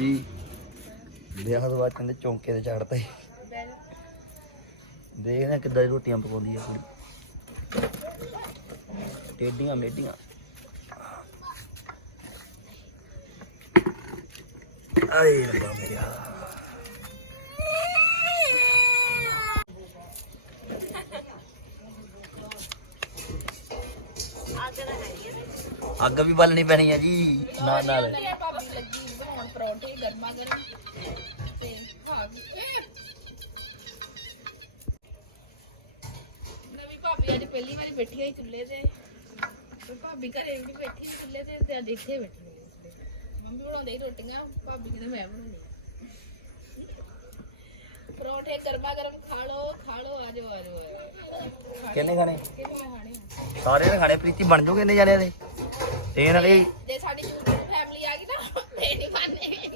ਜੀ। ਵਿਆਹ ਤੋਂ ਬਾਅਦ ਕਹਿੰਦੇ ਚੌਂਕੇ ਤੇ ਚੜਦਾ ਈ ਦੇਖਦੇ ਕਿੱਦਾਂ ਦੀ ਰੋਟੀਆਂ ਪਕਾਉਂਦੀ ਆ ਕੁੜੀ। ਟੇਡੀਆਂ ਮੇਡੀਆਂ ਆਏ ਰੱਬਾ ਮੇਰਾ। ਅੱਗ ਵੀ ਬਾਲਣੀ ਪੈਣੀ ਆ ਜੀ, ਨਾਲ ਨਾਲ। ਬਣਾਉਣ ਪਰੌਂਠੇ ਗਰਮਾ ਗਰਮ ਤੇ ਭਾਬੀ ਨਵੀਂ ਭਾਬੀ ਅੱਜ ਪਹਿਲੀ ਵਾਰੀ ਬੈਠੀ ਹੋਈ ਚੁੱਲ੍ਹੇ ਤੇ। ਤੇ ਭਾਬੀ ਘਰੇ ਵੀ ਨੀ ਬੈਠੀ ਚੁੱਲ੍ਹੇ ਤੇ ਤੇ ਅੱਜ ਇੱਥੇ ਬੈਠੀ ਹੋਈ ਮੰਮੀ ਬਣਾਉਂਦੇ ਸੀ ਰੋਟੀਆਂ ਭਾਬੀ ਕਹਿੰਦੇ ਮੈਂ ਬਣਾਉਣੀ ਪਰੌਂਠੇ ਗਰਮਾ ਗਰਮ ਖਾ ਲਓ ਖਾ ਲਓ ਆ ਜਾਓ ਆ ਜਾਓ ਕਿੰਨੇ ਖਾਣੇ? ਕਿਹਨੇ ਖਾਣੇ ਆ? ਨੇ ਖਾਣੇ ਪ੍ਰੀਤੀ ਬਣ ਜੂਗੇ ਇੰਨੇ ਜਾਣਿਆਂ ਦੇ। ਤੇ ਇਹਨਾਂ ਦੇ ਜੇ ਸਾਡੀ ਫੈਮਿਲੀ ਆ ਗਈ ਨਾ ਤੇ ਨਹੀਂ ਖਾਣੇ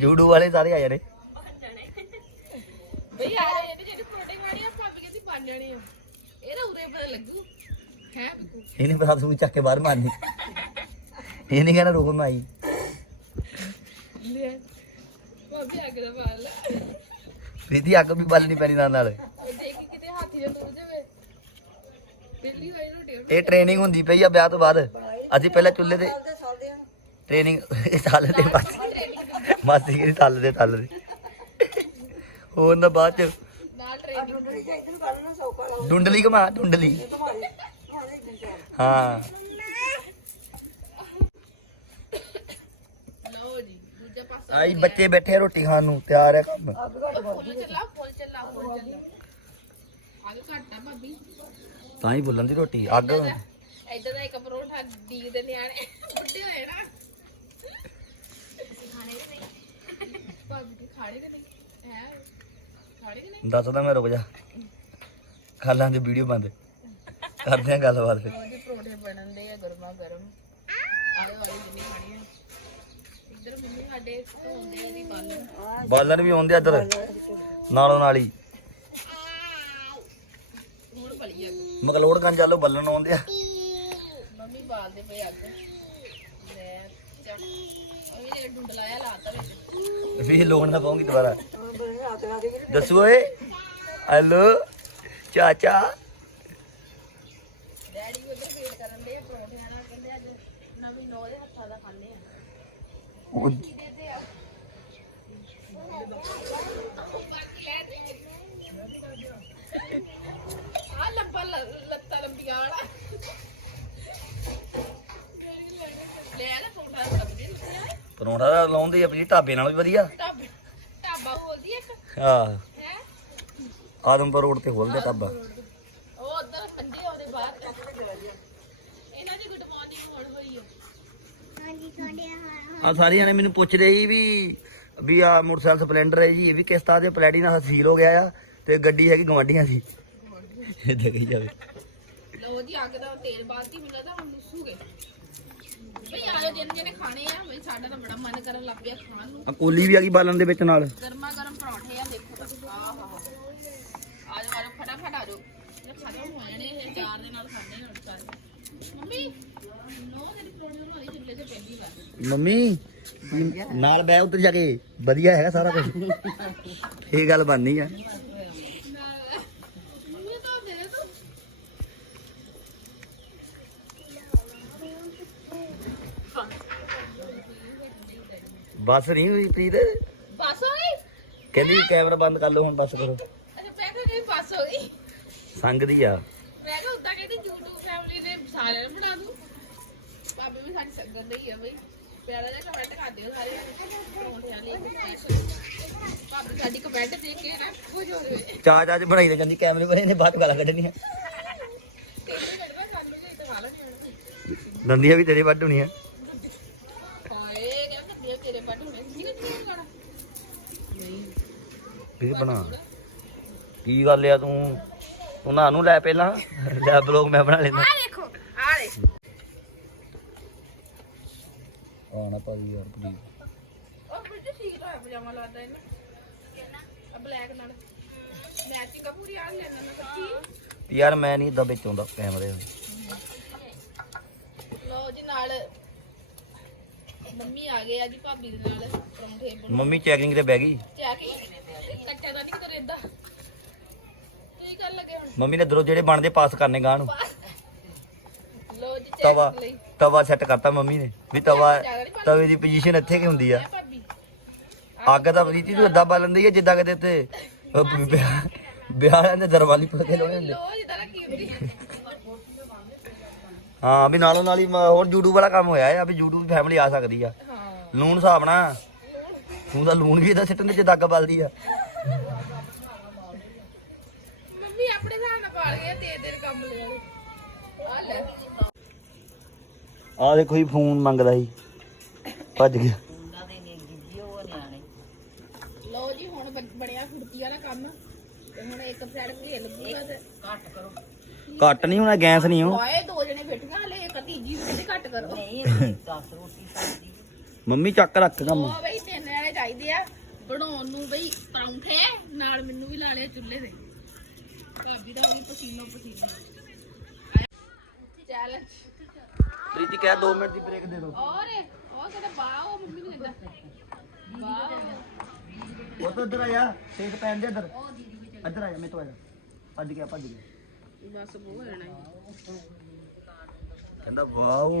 ਜੂਡੂ ਵਾਲੇ ਸਾਰੇ ਆ ਜਾਣੇ। ਬਈ ਆ ਰਹੇ ਨੇ ਜਿਹੜੀ ਪਰੋਟੇ ਵਾਲੀ ਆ ਭਾਬੀ ਕਹਿੰਦੀ ਬਣ ਜਾਣੀ ਆ। ਇਹ ਤਾਂ ਉਰੇ ਪਤਾ ਲੱਗੂ। ਹੈ ਬਿਕੂ ਇਹਨੇ ਪਤਾ ਤੂੰ ਚੱਕ ਕੇ ਬਾਹਰ ਮਾਰਨੀ। ਇਹ ਨਹੀਂ ਕਹਿਣਾ ਰੁਕ ਮੈਂ ਆਈ ਲੈ ਭਾਬੀ ਅੱਗ ਦਾ ਬਾਲ ਪ੍ਰੀਤੀ ਅੱਗ ਵੀ ਬਾਲਣੀ ਪੈਣੀ ਨਾਲ ਨਾਲ। ਉਹ ਦੇਖੀ ਕਿਤੇ ਹਾਥੀ ਦੇ ਤੁਰ ਜਾਵੇ। ਪਹਿਲੀ ਵਾਰੀ ਰੋਟੀ ਇਹ ਟ੍ਰੇਨਿੰਗ ਹੁੰਦੀ ਪਈ ਆ ਵਿਆਹ ਤੋਂ ਬਾਅਦ। ਅਸੀਂ ਪਹਿਲਾਂ ਚੁੱਲ੍ਹੇ ਤੇ ਟ੍ਰੇਨਿੰਗ ਚੱਲ ਦੇ ਮਾਸੀ ਮਾਸੀ ਕਿਹੜੀ ਥੱਲ ਦੇ ਥੱਲ ਦੇ। ਹੋਰ ਨਾ ਬਾਅਦ ਚ ਨਾਲ ਟ੍ਰੇਨਿੰਗ ਡੁੰਡਲੀ ਕਮਾ ਡੁੰਡਲੀ। ਹਾਂ। ਲਓ ਜੀ ਦੂਜਾ ਪਾਸਾ ਆਈ ਬੱਚੇ ਬੈਠੇ ਰੋਟੀ ਖਾਣ ਨੂੰ ਤਿਆਰ ਹੈ ਕੰਮ। ਤਾਂ ਹੀ ਬੁੱਲਣ ਦੀ ਰੋਟੀ ਅੱਗ ਇਦਾਂ ਦਾ ਇੱਕ ਪਰੋਠਾ ਡੀ ਦੇ ਨਿਆਣੇ ਬੁੱਢੇ ਹੋਏ ਨਾ। ਖਾਣੇ ਕਿ ਨਹੀਂ। ਭਾਬੀ ਕੀ ਖਾਣੇ ਕਿ ਨਹੀਂ ਹੈ ਖਾਣੇ ਕਿ ਨਹੀਂ ਦੱਸਦਾ ਮੈਂ ਰੁਕ ਜਾ। ਖਾਲਾਂ ਦੀ ਵੀਡੀਓ ਬੰਦ। ਕਰਦੇ ਆ ਗੱਲਬਾਤ ਫਿਰ। ਉਹਦੇ ਪਰੋਠੇ ਬਣਨ ਦੇ ਆ ਗਰਮਾ ਗਰਮ। ਆਲੇ ਵਾਲੀ ਜਿੰਨੀ ਖਾਣੀ ਆ। ਇੱਧਰ ਮੰਮੀ ਸਾਡੇ ਹੁੰਦੇ ਦੀ ਪਾਲਣ ਬਾਲਰ ਵੀ ਆਉਂਦੇ ਆ ਇੱਧਰ। ਨਾਲੋਂ ਨਾਲ ਹੀ। ਹੁਣ ਮਗਲੋੜ ਕੰਨ ਚਾਲੋ ਬੱਲਣ ਆਉਂਦੇ ਆ। ਮੰਮੀ ਬਾਲਦੇ ਪਏ ਅੱਗ। ਚੱਕ ਉਹ ਵੀ ਜਿਹੜੇ ਡੁੰਡ ਲਾਇਆ ਲਾਤਾ ਵਿੱਚ ਵੀ ਲੋਨ ਨਾ ਪਾਉਂਗੀ ਦੁਬਾਰਾ। ਦੱਸੋ ਓਏ। ਹੈਲੋ ਚਾਚਾ। ਡੈਡੀ ਵੀ ਉਧਰ ਵੇਟ ਕਰਨ ਦੇ ਪਰੋਠਿਆਂ ਨਾਲ ਕਹਿੰਦੇ ਅੱਜ ਨਵੀਂ ਨੋ ਦੇ ਹੱਥਾਂ ਦਾ ਖਾਣੇ ਆ। ਉਹ ਕੀ ਦੇਦੇ ਆ? ਆ ਲੰਬਾ ਲ- ਲੱਤਾਂ ਲੰਬੀਆਂ ਵਾਲਾ ਲੈ ਲੈ ਪਰੋਠਾ ਸਬਜ਼ੀ ਨੂੰ ਪਰੌਂਠਾ ਤਾਂ ਲਾਉਂਦੇ ਆ ਵੀ ਢਾਬੇ ਨਾਲ ਵੀ ਵਧੀਆ। ਢਾਬਾ ਢਾਬਾ ਖੋਲਦੀ ਇੱਕ? ਹਾਂ। ਹੈ? ਆਦਮਪੁਰ ਰੋਡ ਤੇ ਖੋਲਦੇ ਢਾਬਾ। ਉਹ ਉਧਰ ਪੰਜੇ ਉਹਦੇ ਬਾਹਰ ਇਹਨਾਂ ਦੀ ਗੁੱਡ ਮਾਰਨਿੰਗ ਹੋਣ ਹੋਈ ਆ। ਆ ਸਾਰੇ ਜਣੇ ਮੈਨੂੰ ਪੁੱਛਦੇ ਸੀ ਵੀ ਵੀ ਆ ਮੋਟਰਸਾਈਕਲ ਸਪਲੈਂਡਰ ਹੈ ਜੀ ਇਹ ਵੀ ਕਿਸ ਤਰ੍ਹਾਂ ਦੇ ਪਲੈਟੀਨਾ ਸੀਲ ਹੋ ਗਿਆ ਆ ਤੇ ਗੱਡੀ ਹੈਗੀ ਗਵਾਂਢੀਆਂ ਸੀ ਇਹ ਦੇਖੀ ਜਾਵੇ। ਲਓ ਜੀ ਅੱਗ ਦਾ ਤੇਲ ਬਾਤੀ ਮੈਨੂੰ ਲੱਗਦਾ ਹੁਣ ਲੁੱਸੂਗੇ ਬਈ ਆਇਓ ਜਿਹਨੇ ਜਿਹਨੇ ਖਾਣੇ ਆ ਬਈ ਸਾਡਾ ਤਾਂ ਬੜਾ ਮਨ ਕਰਨ ਲੱਗ ਪਿਆ ਖਾਣ ਨੂੰ। ਆ ਕੋਲੀ ਵੀ ਆ ਗਈ ਬਾਲਣ ਦੇ ਵਿੱਚ ਨਾਲ। ਗਰਮਾ ਗਰਮ ਪਰੌਂਠੇ ਆ ਦੇਖੋ ਆਹ ਆ ਜਾ ਮਾਰੋ ਫਟਾਫਟ ਆ ਜਾਓ। ਇਹ ਖਤਮ ਹੋ ਜਾਣੇ ਇਹ ਚਾਰ ਦੇ ਨਾਲ ਖਾਣੇ ਹੁਣ ਸਾਰੇ ਮੰਮੀ ਨੋ ਤੇਰੀ ਪਰੌਂਠੇ ਬਣਾਉਣੀ ਚੁੱਲ੍ਹੇ ਤੇ ਪਹਿਲੀ ਵਾਰ। ਮੰਮੀ ਨਾਲ ਬੈ ਉੱਧਰ ਜਾ ਕੇ। ਵਧੀਆ ਹੈਗਾ ਸਾਰਾ ਕੁਝ ਇਹ ਗੱਲ ਬਣਨੀ ਆ। ਬਸ ਨਹੀਂ ਹੋਈ ਪ੍ਰੀਤ? ਬਸ ਹੋ ਗਈ? ਕਹਿੰਦੀ ਕੈਮਰਾ ਬੰਦ ਕਰ ਲਓ ਹੁਣ ਬਸ ਕਰੋ। ਅੱਛਾ ਮੈਂ ਕਿਹਾ ਕਿ ਬਸ ਹੋ ਗਈ। ਸੰਗਦੀ ਆ। ਮੈਂ ਕਿਹਾ ਉਦਾਂ ਕਹਿੰਦੀ YouTube ਫੈਮਿਲੀ ਨੇ ਸਾਰਿਆਂ ਨੂੰ ਬਣਾ ਦੂੰ। ਬਾਬੇ ਵੀ ਸਾਡੀ ਸੰਗਤ ਦੇ ਹੀ ਆ ਬਈ। ਪਿਆਰਾ ਜਿਹਾ ਕਮੈਂਟ ਕਰ ਦਿਓ ਸਾਰੇ। ਪਰੌਂਠਿਆਂ ਲਈ ਬਾਬੇ ਸਾਡੀ ਕਮੈਂਟ ਦੇਖ ਕੇ ਨਾ ਖੁਸ਼ ਹੋ ਜਾਵੇ। ਚਾਹ ਚਾਹ ਚ ਬਣਾਈ ਤੇ ਜਾਂਦੀ ਕੈਮਰੇ ਕੋਲ ਇਹਨੇ ਗਾਲਾਂ ਕੱਢਣੀਆਂ ਦੰਦੀਆਂ ਵੀ ਤੇਰੇ ਵੱਢ ਹੋਣੀਆਂ ਹਾਏ ਕਿਆ ਕਰਦੇ ਆ ਤੇਰੇ ਪੱਟ ਹੁਣੇ ਨਹੀਂ ਕੱਢਣਾ ਗਾਣਾ ਨਹੀਂ ਵੀ ਬਣਾ। ਕੀ ਗੱਲ ਆ ਤੂੰ? ਤੂੰ ਨਾ ਨੂੰ ਲੈ ਪਹਿਲਾਂ। ਲੈ ਬਲੌਗ ਮੈਂ ਬਣਾ ਲੈਂਦਾ। ਆ ਦੇਖੋ ਆ ਦੇ ਆਣਾ ਭਾਵੀ ਯਾਰ ਪਲੀਜ਼ ਉਹ ਬਿਲਕੁਲ ਠੀਕ ਹੋਇਆ ਪਜਾਮਾ ਲੱਗਦਾ ਇਹਨੂੰ। ਆ ਬਲੈਕ ਨਾਲ। ਮੈਚਿੰਗ ਆ ਪੂਰੀ ਆ ਲੈਣਾ ਨਾ ਕੱਚੀ ਯਾਰ ਮੈਂ ਨਹੀਂ ਇਦਾਂ ਵਿੱਚ ਆਉਂਦਾ ਕੈਮਰੇ। ਲਓ ਜੀ ਨਾਲ। ਮੰਮੀ ਆ ਗਏ ਅੱਜ ਭਾਬੀ ਦੇ ਨਾਲ ਪਰੌਂਠੇ ਬਣਾ ਮੰਮੀ ਚੈਕਿੰਗ ਤੇ ਬਹਿ ਗਈ। ਚਾ ਕੇ ਕੱਟਿਆ ਤਾਂ ਨਹੀਂ ਕਰੇ ਇਦਾਂ ਕੀ ਕਰ ਲੱਗੇ ਹੁਣ? ਮੰਮੀ ਨੇ ਦਰੋ ਜਿਹੜੇ ਬਣਦੇ ਪਾਸ ਕਰਨੇ ਗਾਂ ਨੂੰ। ਲੋ ਜੀ ਤਵਾ ਚੈੱਕ ਲਈ। ਤਵਾ ਸੈੱਟ ਕਰਤਾ ਮੰਮੀ ਨੇ। ਵੀ ਤਵਾ ਤਵੇ ਦੀ ਪੋਜੀਸ਼ਨ ਇੱਥੇ ਕੀ ਹੁੰਦੀ ਆ? ਭਾਬੀ। ਅੱਗ ਤਾਂ ਪ੍ਰੀਤੀ ਤੂੰ ਏਦਾਂ ਬਾਲਣ ਦੀ ਹੈ ਜਿੱਦਾਂ ਕਿਤੇ ਤੇ ਵਿਆਹ- ਦੇ ਦਰਵਾਲੀ ਪਤੇ ਲੋਏ ਹੁੰਦੇ ਲੋ ਜਿੱਦਾਂ ਰੱਖੀ ਹੁੰਦੀ ਹਾਂ ਵੀ ਨਾਲੋਂ ਨਾਲ ਹੀ ਮ- ਹੋਰ YouTube ਵਾਲਾ ਕੰਮ ਹੋਇਆ ਆ ਵੀ YouTube ਫੈਮਿਲੀ ਆ ਸਕਦੀ ਆ। ਹਾਂ। ਲੂਣ ਹਿਸਾਬ ਨਾਲ। ਤੂੰ ਤਾਂ ਲੂਣ ਵੀ ਇਹਦਾ ਸਿੱਟਣ ਦੇ ਜਿੱਦਾਂ ਅੱਗ ਬਲਦੀ ਆ। ਮੰਮੀ ਆਪਣੇ ਹਿਸਾਬ ਨਾਲ ਪਾਲ ਗਏ ਤੇ ਦੇ ਕੰਮ ਲਿਆ ਆ ਲੈ। ਆ ਦੇਖੋ ਹੀ ਫੋਨ ਮੰਗਦਾ ਸੀ। ਭੱਜ ਗਿਆ। ਲੋ ਜੀ ਹੁਣ ਬਣ- ਬਣਿਆ ਫੁਰਤੀ ਵਾਲਾ ਕੰਮ। ਤੇ ਹੁਣ ਇੱਕ ਸਾਈਡ ਤੇ ਲੱਗੂਗਾ ਤੇ ਘੱਟ ਨਹੀਂ ਹੋਣਾ ਗੈਸ ਨਹੀਂ ਹੋ। ਹਾਏ ਦੋ ਜਣੇ ਬੈਠੀਆਂ ਹਲੇ ਇੱਕ ਤੀਜੀ ਵੀ ਘੱਟ ਕਰੋ। ਮੰਮੀ ਚੱਕ ਰੱਖ ਕੰਮ। ਉਹ ਬਈ ਤਿੰਨ ਜਣੇ ਚਾਹੀਦੇ ਆ। ਬਣਾਉਣ ਨੂੰ ਬਈ ਪਰੌਂਠੇ ਨਾਲ ਮੈਨੂੰ ਵੀ ਲਾ ਲਿਆ ਚੁੱਲ੍ਹੇ ਤੇ। ਭਾਬੀ ਦਾ ਵੀ ਪਸੀਨਾ ਪਸੀਨਾ। ਚੈਲੰਜ ਪ੍ਰੀਤੀ ਕਹਿ 2 ਮਿੰਟ ਦੀ ਬ੍ਰੇਕ ਦੇ ਦਿਓ। ਔਰ ਉਹ ਕਹਿੰਦਾ ਬਾਹ ਮੰਮੀ ਨੂੰ ਕਹਿੰਦਾ। ਬਾਹ ਉਹ ਤਾਂ ਇੱਧਰ ਆ ਜਾ ਸੇਕ ਪੈਣ ਦੇ ਇੱਧਰ। ਇੱਧਰ ਆ ਜਾ ਮੇਰੇ ਤੋਂ ਆ ਜਾ। ਭੱਜ ਗਿਆ ਭੱਜ ਗਿਆ। ਬਸ ਬੋ ਈ। ਕਹਿੰਦਾ ਵਾਓ।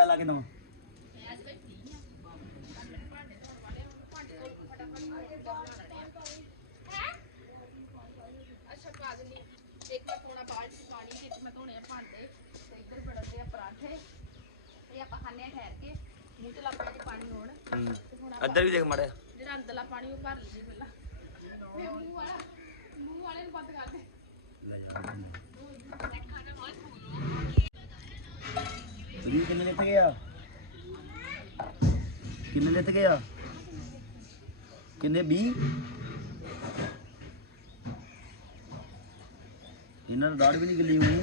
ਤੇ ਹੁਣ ਆਪਾਂ ਇੱਧਰ ਵੀ ਦੇਖ ਮੜਿਆ ਜਿਹੜਾ ਅੰਦਰਲਾ ਪਾਣੀ ਉਹ ਭਰ ਲਈਏ ਪਹਿਲਾਂ। ਫਿਰ ਮੂੰਹ ਵਾਲਾ ਮੂੰਹ ਵਾਲੇ ਨੂੰ ਬੰਦ ਕਰ ਦੇ। ਪ੍ਰੀਤ ਕਿੰਨੇ ਲਿੱਟ ਗਿਆ ਕਿੰਨੇ ਲਿੱਟ ਗਿਆ ਕਿੰਨੇ 20 ਇਹਨਾਂ ਦਾ ਦਾੜ ਵੀ ਨਹੀਂ ਗਿੱਲੀ ਹੋਣੀ।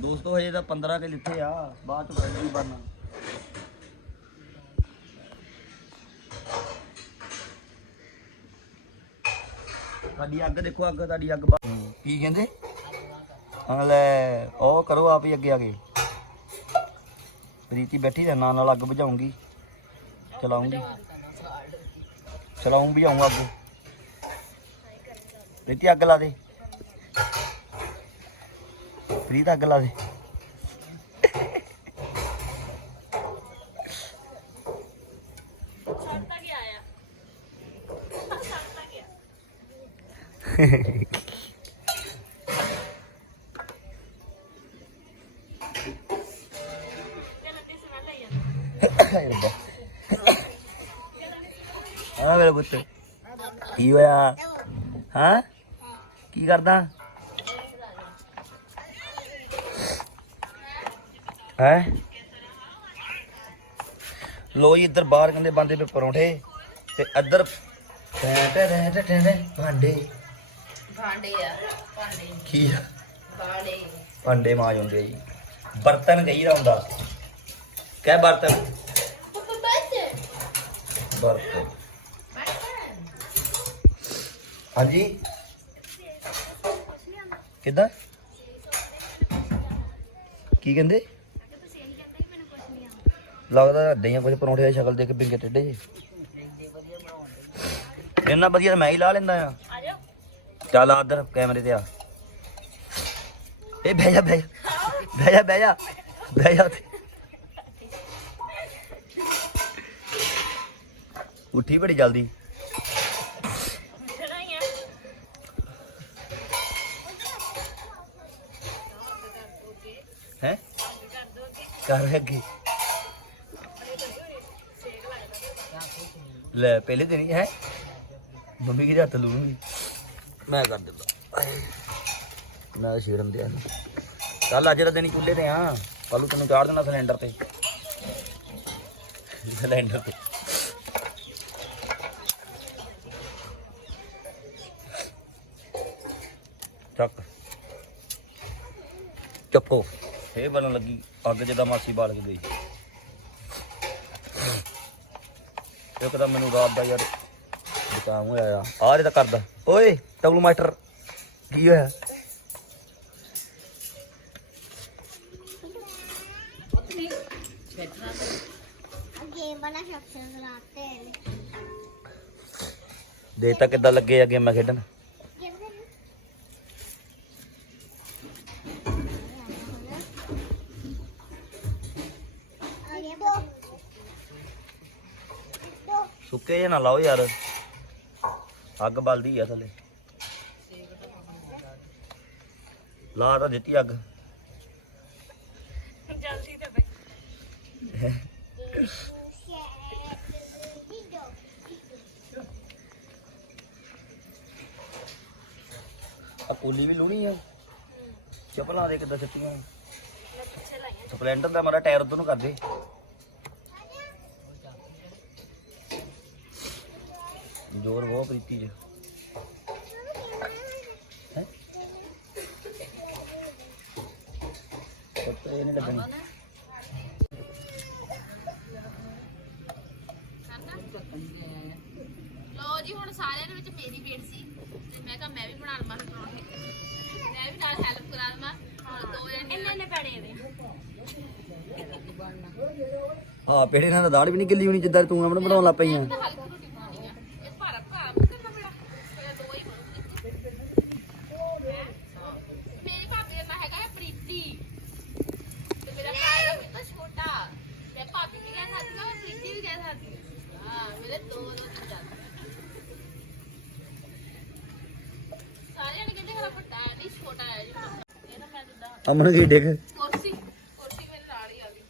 ਦੋਸਤੋ, ਹਜੇ ਤਾਂ 15 ਕੇ ਲਿੱਥੇ ਆ। ਬਾਅਦ ਚ ਬੈਠ ਵੀ ਬਣਨਾ। ਸਾਡੀ ਅੱਗ ਦੇਖੋ, ਅੱਗ ਤੁਹਾਡੀ ਅੱਗ ਕੀ ਕਹਿੰਦੇ? ਹਾਂ ਲੈ ਉਹ ਕਰੋ ਆਪ ਹੀ ਅੱਗੇ ਆ ਕੇ। ਪ੍ਰੀਤੀ ਬੈਠੀ ਰਹਿ ਨਾਲ ਨਾਲ ਅੱਗ ਬੁਝਾਉਂਗੀ। ਚਲਾਉਂਗੀ। ਚਲਾਉਂ ਬੁਝਾਉਂ ਅੱਗ। ਪ੍ਰੀਤੀ ਅੱਗ ਲਾ ਦੇ। ਪ੍ਰੀਤ ਅੱਗ ਲਾ ਦੇ। ਹਾਏ ਪੁੱਤ? ਕੀ ਹੋਇਆ? ਹਾਂ? ਕੀ ਕਰਦਾ? ਹੈ? ਲੋ ਜੀ ਇੱਧਰ ਬਾਹਰ ਕਹਿੰਦੇ ਬੰਦੇ ਪੇ ਪਰੌਂਠੇ ਤੇ ਇੱਧਰ ਟੈਂ ਟੈਂ ਟੈਂ ਟੈਂ ਟੈਂ ਟੈਂ ਭਾਂਡੇ। ਭਾਂਡੇ ਆ ਭਾਂਡੇ। ਕੀ ਆ? ਭਾਂਡੇ। ਭਾਂਡੇ ਮਾਜ ਹੁੰਦੇ ਜੀ। ਬਰਤਨ ਕਹੀਦਾ ਹੁੰਦਾ। ਕਹਿ ਬਰਤਨ। ਬਰਤਨ। ਹਾਂਜੀ। ਕਿੱਦਾਂ? ਕੀ ਕਹਿੰਦੇ? ਲੱਗਦਾ ਅੱਡਿਆਂ ਕੁਝ ਪਰੌਂਠੇ ਦੀ ਸ਼ਕਲ ਦੇ ਕੇ ਬਿੰਗੇ ਟੱਡੇ ਜੇ। ਇੰਨਾ ਵਧੀਆ ਤਾਂ ਮੈਂ ਹੀ ਲਾ ਲੈਂਦਾ ਆ। ਚੱਲ ਆ ਇੱਧਰ ਕੈਮਰੇ ਤੇ ਆ। ਇਹ ਬਹਿ ਜਾ ਬਹਿ ਜਾ। ਬਹਿ ਜਾ ਬਹਿ ਜਾ। ਬਹਿ ਜਾ ਉੱਠੀ ਬੜੀ ਜਲਦੀ। ਕਰ ਅੱਗੇ ਲੈ, ਪਹਿਲੇ ਦਿਨ ਹੈ ਮੰਮੀ ਕਿਹਦੇ ਹੱਥ ਲੂਣਗੀ? ਮੈਂ ਕਰ ਦਿੰਦਾ। ਮੈਂ ਸ਼ੇਰਮ ਦੇ ਆਨੂੰ ਕੱਲ ਅੱਜ ਦਾ ਦਿਨ ਹੀ ਤੇ ਆ। ਕੱਲ ਤੈਨੂੰ ਚਾੜ ਦੇਣਾ ਸਿਲੰਡਰ ਤੇ। ਸਿਲੰਡਰ ਤੇ। ਚੱਕ। ਚੱਪੋ। ਫੇਰ ਬਲਣ ਲੱਗੀ ਅੱਗ ਜਿੱਦਾਂ ਮਾਸੀ ਬਾਲ ਕੇ ਗਈ। ਇੱਕ ਤਾਂ ਮੈਨੂੰ ਰਾਤ ਦਾ ਯਾਰ ਜ਼ੁਕਾਮ ਹੋਇਆ ਆ। ਆ ਤਾਂ ਕਰਦਾ। ਓਏ ਟਬਲ ਮਾਸਟਰ ਕੀ ਹੋਇਆ? ਦੇ ਤਾਂ ਕਿੱਦਾਂ ਲੱਗੇ ਆ ਗੇਮਾਂ ਖੇਡਣ। ਸੁੱਕੇ ਜੇ ਨਾ ਲਾਓ ਯਾਰ। ਅੱਗ ਬਲਦੀ ਆ ਥੱਲੇ। ਲਾ ਤਾਂ ਦਿੱਤੀ ਅੱਗ। ਜਲਦੀ ਤੇ ਬਈ। ਆ ਕੋਲੀ ਵੀ ਲੋਣੀ ਆ। ਚੱਪਲਾਂ ਦੇ ਕਿੱਦਾਂ ਸਿੱਟੀਆਂ ਸਪਲੈਂਡਰ ਦਾ ਮਾਰਾ ਟਾਇਰ ਉਧਰ ਨੂੰ ਕਰ ਦੇ। ਜੋਰ ਬਹੁਤ ਪ੍ਰੀਤੀ ਜੀ ਹੈ? ਪੱਤੇ ਨਹੀਂ ਲੱਗਣੀ। ਲੋ ਜੀ ਹੁਣ ਸਾਰਿਆਂ ਦੇ ਵਿੱਚ ਮੇਰੀ ਵੇਟ ਸੀ। ਤੇ ਮੈਂ ਕਿਹਾ ਮੈਂ ਵੀ ਬਣਾ ਲਵਾਂ ਪਰੌਂਠੇ ਮੈਂ ਵੀ ਨਾਲ ਹੈਲਪ ਕਰਾ ਦਵਾਂ ਹੁਣ ਦੋ ਜਣੇ ਇੰਨੇ ਨੇ ਪੈਣੇ ਇਹਦੇ। ਹਾਂ ਪੇੜੇ ਨਾਲ ਤਾਂ ਦਾੜ ਵੀ ਨਹੀਂ ਗਿੱਲੀ ਹੋਣੀ ਜਿੱਦਾਂ ਤੂੰ ਆਪਣਾ ਬਣਾਉਣ ਲੱਗ ਪਈ ਆ ਇਹ ਭਾਰਾ ਭਾਰਾ ਮੁੱਕਣਾ ਮੇਰਾ ਮੇਰਾ ਦੋ ਹੀ ਬਣੂਗੀ ਮੇਰੀ ਭਾਬੀ ਦਾ ਨਾਂ ਹੈਗਾ ਹੈ ਪ੍ਰੀਤੀ ਤੇ ਮੇਰਾ ਭਰਾ ਹੈਗਾ ਮੇਰੇ ਤੋਂ ਛੋਟਾ ਤੇ ਭਾਬੀ ਵੀ ਕਹਿ ਸਕਦੀ ਹਾਂ ਪ੍ਰੀਤੀ ਵੀ ਕਹਿ ਸਕਦੀ ਹਾਂ ਹਾਂ ਮੇਰੇ ਦੋ ਦੋ ਚੀਜ਼ਾਂ ਸਾਰਿਆਂ ਨੇ ਕਹਿੰਦੇ ਮੇਰਾ ਵੱਡਾ ਹੈ ਨਹੀਂ ਛੋਟਾ ਹੈ ਜੀ ਇਹ ਤਾਂ ਮੈਂ ਜਿੱਦਾਂ ਅਮਨ ਕੀ ਡਿੱਗ। ਕੁਰਸੀ ਕੁਰਸੀ ਮੇਰੇ ਨਾਲ ਹੀ ਆ ਗਈ।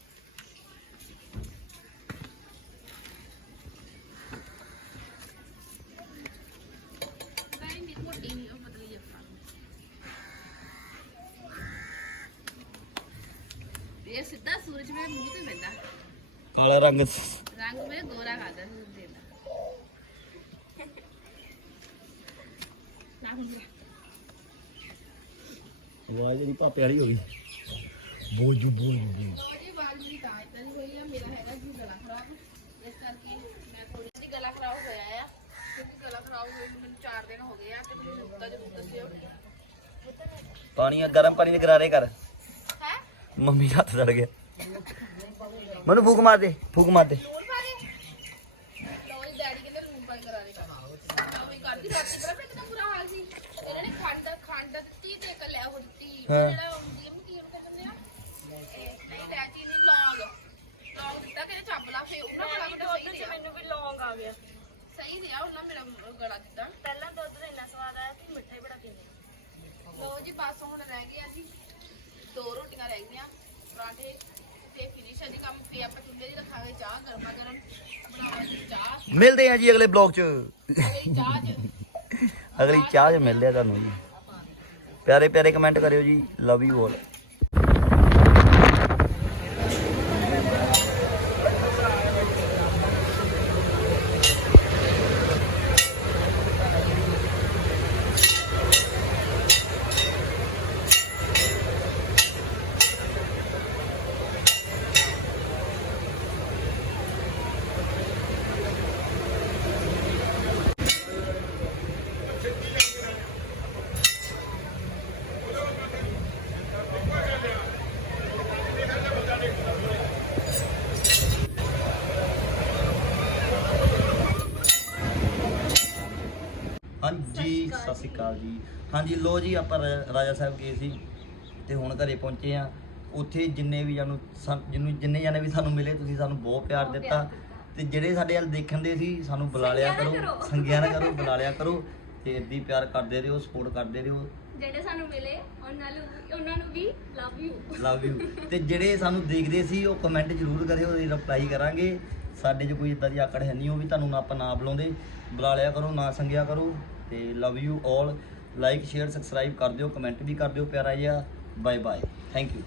ਨਹੀਂ ਨਹੀਂ ਮੋਟੀ ਨਹੀਂ ਉਹ ਪਤਲੀ ਜਿਹੀ ਆ। ਇਹ ਸਿੱਧਾ ਸੂਰਜ ਮੇਰੇ ਮੂੰਹ ਤੇ ਪੈਂਦਾ। ਕਾਲਾ ਰੰਗ ਰੰਗ ਮੇਰੇ ਗੋਰਾ ਕਰਦਾ ਸੂਰਜ ਦਾ ਨਾ ਹੁਣ ਆਵਾਜ਼ ਜਿਹੜੀ ਪਾਪੇ ਵਾਲੀ ਹੋ ਗਈ। ਬੋਜੂ ਬੋਜੂ ਜੀ ਬਾਲ ਦੀ ਤਾਂ ਇਦਾਂ ਦੀ ਹੋਈ ਆ ਮੇਰਾ ਹੈਗਾ ਜੀ ਗਲਾ ਖਰਾਬ। ਇਸ ਕਰਕੇ ਮੈਂ ਥੋੜੀ ਜਿਹੀ ਗਲਾ ਖਰਾਬ ਹੋਇਆ ਆ। ਕਿਉਂਕਿ ਗਲਾ ਖਰਾਬ ਹੋਏ ਨੂੰ ਮੈਨੂੰ 4 ਦਿਨ ਹੋ ਗਏ ਆ ਤੇ ਮੈਨੂੰ ਨੁਕਤਾ ਜ਼ਰੂਰ ਦੱਸਿਓ। ਪਾਣੀ ਆ ਗਰਮ ਪਾਣੀ ਦੇ ਗਰਾਰੇ ਕਰ। ਹੈ? ਮੰਮੀ ਦਾ ਹੱਥ ਸੜ ਗਿਆ। ਮੈਨੂੰ ਫੂਕ ਮਾਰ ਦੇ ਫੂਕ ਮਾਰ ਦੇ ਲੋ ਜੀ ਡੈਡੀ ਕਹਿੰਦੇ ਲੂਣ ਪਾ ਕੇ ਕਰਾ ਦੇ ਕੰਮ ਵੀ ਕਰਦੀ ਰਾਤੀ ਪਰ ਕਿੰਨਾ ਬੁਰਾ ਹਾਲ ਸੀ ਇਹਨਾਂ ਨੇ ਖੰਡ ਖੰਡ ਦਿੱਤੀ ਤੇ ਇੱਕ ਲੈ ਉਹ ਦਿੱਤੀ ਹਾਂ। ਜਿਹੜਾ ਹੁੰਦੀ ਹੈ ਕੀ ਕਹਿੰਦੇ ਆ ਇਹ ਨਹੀਂ ਲੈਤੀ ਨਹੀਂ ਲੌਂਗ ਲੌਂਗ ਦਿੱਤਾ ਕਿ ਚੱਬ ਲਾ ਫੇ ਉਹਨਾਂ ਕੋਲ ਮੇਰਾ ਸਹੀ ਰਿਹਾ ਮੈਨੂੰ ਵੀ ਲੌਂਗ ਆ ਗਿਆ ਸਹੀ ਰਿਹਾ ਉਹਨਾਂ ਮੇਰਾ ਗਲਾ ਦਿੱਤਾ ਪਹਿਲਾਂ ਦੁੱਧ ਦਾ ਇੰਨਾ ਸਵਾਦ ਆਇਆ ਕਿ ਮਿੱਠਾ ਹੀ ਬੜਾ ਪੀਂਦੇ ਲੋ ਜੀ ਬਸ ਹੁਣ ਰਹਿ ਗਏ ਅਸੀਂ ਦੋ ਰੋਟੀਆਂ ਰਹਿ ਗਈਆਂ ਪਰਾਂਠੇ ਤੇ ਫਿਨਿਸ਼ ਅਜੀ ਕੰਮ ਫੇ ਆਪਾਂ ਚੁੱਲ੍ਹੇ ਦੀ ਰੱਖਾਂਗੇ ਚਾਹ ਗਰਮਾ ਗਰਮ ਬਣਾਵਾਂਗੇ ਚਾਹ ਮਿਲਦੇ ਆ ਜੀ ਅਗਲੇ ਬਲੌਗ 'ਚ। ਅਗਲੀ ਚਾਹ ਚ। ਮਿਲਦੇ ਆ ਤੁਹਾਨੂੰ ਜੀ। ਪਿਆਰੇ ਪਿਆਰੇ ਕਮੈਂਟ ਕਰਿਓ ਜੀ ਲਵ ਯੂ ਆਲ ਹਾਂਜੀ ਸਤਿ ਸ਼੍ਰੀ ਅਕਾਲ ਜੀ। ਹਾਂਜੀ ਲੋ ਜੀ ਆਪਾਂ ਰ- ਰਾਜਾ ਸਾਹਿਬ ਗਏ ਸੀ ਤੇ ਹੁਣ ਘਰੇ ਪਹੁੰਚੇ ਆ ਉੱਥੇ ਜਿੰਨੇ ਵੀ ਜਾਨੂੰ ਸਾਨੂੰ- ਜਿਹਨੂੰ ਜਿੰਨੇ ਜਾਨੇ ਵੀ ਸਾਨੂੰ ਮਿਲੇ ਤੁਸੀਂ ਸਾਨੂੰ ਬਹੁਤ ਪਿਆਰ ਦਿੱਤਾ। ਤੇ ਜਿਹੜੇ ਸਾਡੇ ਵੱਲ ਦੇਖਣ ਦੇ ਸੀ ਸਾਨੂੰ ਬੁਲਾ ਲਿਆ ਕਰੋ ਸੰਗਿਆ ਨਾ ਕਰੋ ਬੁਲਾ ਲਿਆ ਕਰੋ। ਤੇ ਹੀ ਪਿਆਰ ਕਰਦੇ ਰਹੋ ਸਪੋਰਟ ਕਰਦੇ ਰਹੋ। ਜਿਹੜੇ ਸਾਨੂੰ ਮਿਲੇ ਉਹਨਾਂ ਨੂੰ ਉਹਨਾਂ ਨੂੰ ਵੀ ਲਵ ਯੂ ਲਵ ਯੂ ਤੇ ਜਿਹੜੇ ਸਾਨੂੰ ਦੇਖਦੇ ਸੀ ਉਹ ਕਮੈਂਟ ਜ਼ਰੂਰ ਕਰਿਓ ਉਹਦੀ ਰਿਪਲਾਈ ਕਰਾਂਗੇ। ਸਾਡੇ 'ਚ ਕੋਈ ਇਦਾਂ ਦੀ ਆਕੜ ਹੈ ਨਹੀਂ ਉਹ ਵੀ ਤੁਹਾਨੂੰ ਨਾ ਆਪਾਂ ਨਾ ਬੁਲਾਉਂਦੇ। ਬੁਲਾ ਲਿਆ ਕਰੋ ਨਾ ਸੰਗਿਆ ਕਰੋ। ਤੇ love you all like share subscribe ਕਰ ਦਿਓ ਕਮੈਂਟ ਵੀ ਕਰ ਦਿਓ, ਪਿਆਰਾ ਜਿਹਾ। Bye bye thank you